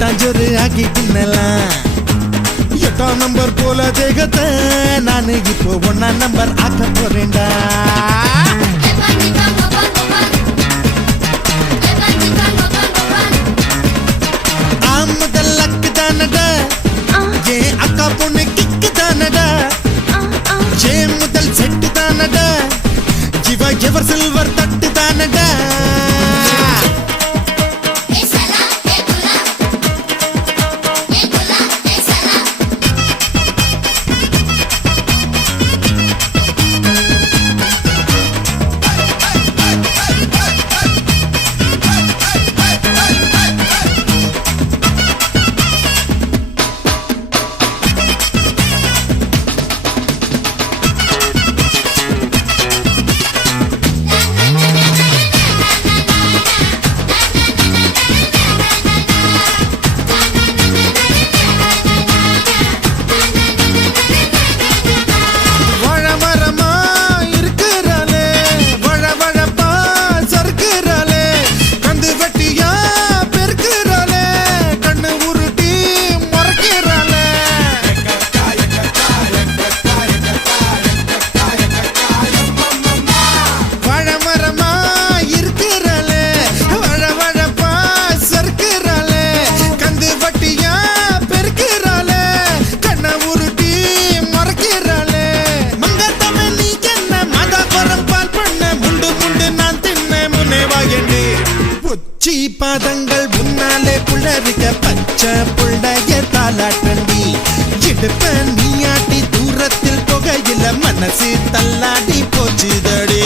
கூட்டாஞ்சோறு ஆக்கி தின்னலாம். 8ஆம் நம்பர் போல தேகத்தை நானு இப்போ 1ஆம் நம்பர் ஆக்க போறேன்டா. முதல் லக்கு தானடா ஏன் அக்கா பொண்ணு கிக்கு தானடா. ஏ முதல் செட்டு தானடா ஜிவா எவர் சில்வர் தட்டு தானடா. பாதங்கள் முன்னாலே புள்ளரிக்க பச்சை புள்ளைய தாலாட்டண்டி. இடுப்ப நீயாட்டி தூரத்தில் தொகையில மனசு தள்ளாடி போச்சுதடி.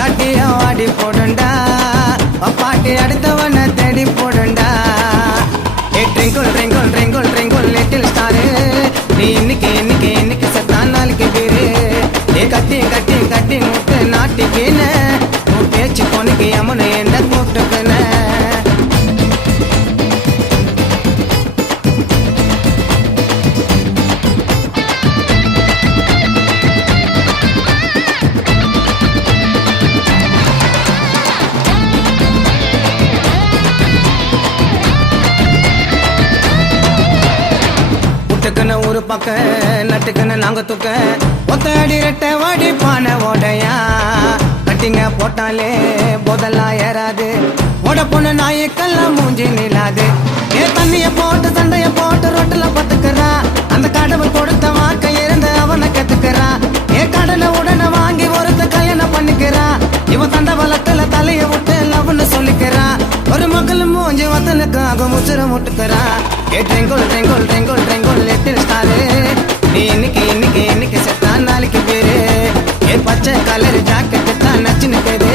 பொண்டாட்டிய வாடி போடுண்டா பாட்டி அடுத்தவன தேடி போடுண்டா ஏ ட்ரிங்கிள் ட்ரிங்கிள் ட்ரிங்கிள் ட்ரிங்கிள் லிட்டில் ஸ்டாரு நீ இன்னைக்கு செத்தா நாளைக்கு பேரு ஏ கட்டி கட்டி கட்டி முட்டு நாட்டிக்கின்னு உன் பேச்சு பொண்ணுக்கு அம்மனு என்ன கூப்பிட்டுக்குன்னு ஒரு பக்க நட்டுக்குன்னு நாங்க தூக்க ஒத்த அடி ரெட்ட வாடி பானை ஓடையா கட்டிங்க போட்டாலே போதெல்லாம் ஏறாது ஓட பொண்ணு நாய்க்கெல்லாம் மூஞ்சி நிலாது ஏ தண்ணிய போட்டு சண்டைய போட்டு ரொட்டுல பத்துக்கிறா அந்த கடவுள் கொடுத்த வாக்க இருந்து அவனை கத்துக்கிறா ஏ கடனை உடனே வாங்கி ஒருத்த கல்யாணம் பண்ணிக்கிறா இவன் தண்ட வளத்துல தலைய விட்டு லவ்னு சொல்லிக்கிறா ஒரு மக்கள் மூஞ்சி வத்தலுக்காக முச்சுர முட்டுக்கிறா ஏ ட்ரிங்கிள் ட்ரிங்கிள் ட்ரிங்கிள் ட்ரிங்கிள் லிட்டில் ஸ்டாரு நீ இன்னைக்கு செத்தா நாளைக்கு பேரு ஏ பச்சை கலர் ஜாக்கெட்டு தான் நச்சு நிற்குது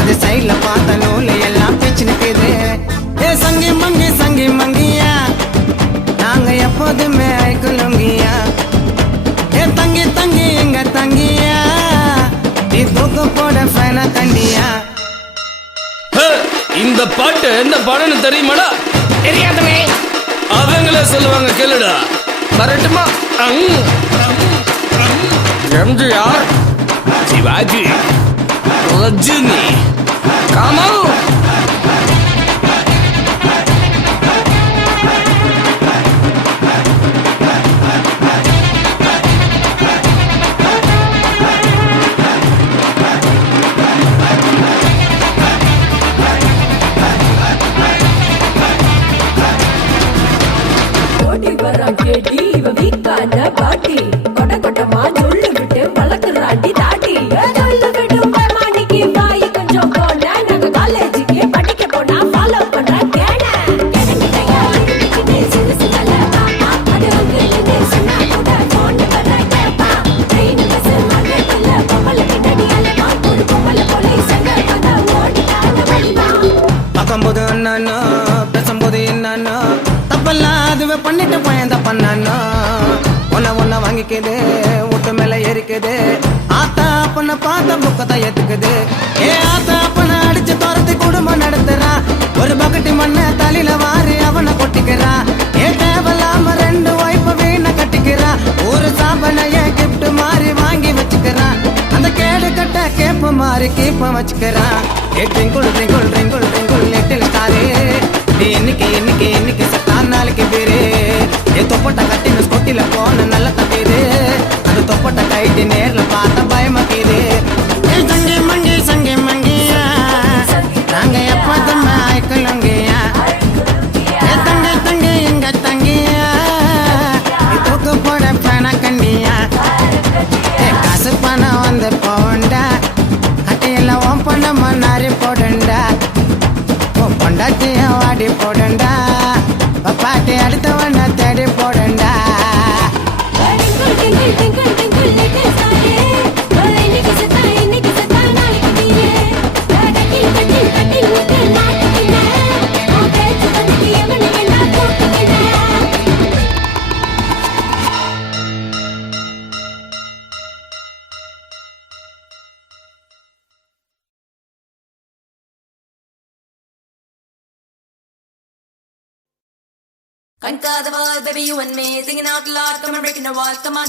அது சைட்ல பார்த்த நூல் எல்லாம் பிச்சு நிற்குது ஏ சங்கி மங்கியா நாங்க எப்போதுமே ஐக்குலுங்கியா ஏ தங்கி எங்க தங்கியா நீ தூக்க போட ஃபேனா தண்டியா இந்த பாட்டு என்ன பாடன்னு தெரியுமாடா? தெரியாதவே அவங்களே சொல்லுவாங்க கேளுடா. வரட்டுமா? எம்ஜிஆர், சிவாஜி, ரஜினி, கமல். பாட்டி கொட்ட கொட்டமா சொல்லு விட்டு வளர்க்குறாண்டி தாட்டி சொல்லு விட்டு மாணிக்கு வாய் கொஞ்சம் போன நாங்க காலேஜுக்கு படிக்க போனா ஃபாலோ பண்ற கேன கேனங்கிட்டயா கிட்டே சிறுசுல பாப்பா அது வந்து சொன்னா கூட போன் வர கேப்பா ட்ரெயின் பஸ் மார்க்கெட்ல பொம்பள பின்னாடி அலமா ஒரு பொம்பள போலீஸ் அங்க வந்தா ஓடிட்டாங்க வழிமா பார்க்கும்போது என்னன்னா பேசும்போது என்னன்னா தப்பெல்லாம் அதுவே பண்ணிட்டு பயந்த பண்ணானா ஒன்ன வாங்கிக்குது வீட்டு மேல ஏறிக்குது ஆத்தா அப்பன பார்த்த புக்கத்தை ஏத்துக்குது ஏ ஆத்தா அப்பன அடிச்சு துரத்தி குடும்பம் நடத்துறா ஒரு பக்கெட்டு மண்ண தலையில வாரி அவனை கொட்டிக்கிறா ஏ தேவலாம 2 வைப்ப வீண கட்டிக்கிறா ஒரு சாபனைய கிஃப்ட் மாறி வாங்கி வச்சுக்கிறா அந்த கேடு கட்ட கேப்ப மாறி கீப்ப வச்சுக்கிறா ஏ ட்ரிங்கிள் ட்ரிங்கிள் ட்ரிங்கிள் ட்ரிங்கிள் லிட்டில் ஸ்டாரு நீ இன்னைக்கு செத்தா நாளைக்கு பேரு ஏ தொப்பட்ட கட்டின ஸ்கொட்டில போன நல்ல தப்பீது அது தொப்பட்ட கைட்டு நேர்ல பார்த்த பயமாக்கிது ஏ சங்கி மங்கியா நாங்க எப்போதும் ஆய்க்கலுங்கியா ஏ தங்கி எங்க தங்கியா தூக்கு போட பண கண்டியா ஏ காசு பணம் வந்து போண்டா கட்டியில ஓம் பண்ண மண்ணாரி போடுண்டா பொண்டாட்டிய வாடி போடுண்டா பாட்டி அடுத்தவன தேடி போடுண்டா Conquer the world, baby, you and me. Singing out loud, come on, breaking the walls, come on.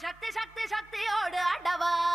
Shakti, Shakti, Shakti, Oda Adava.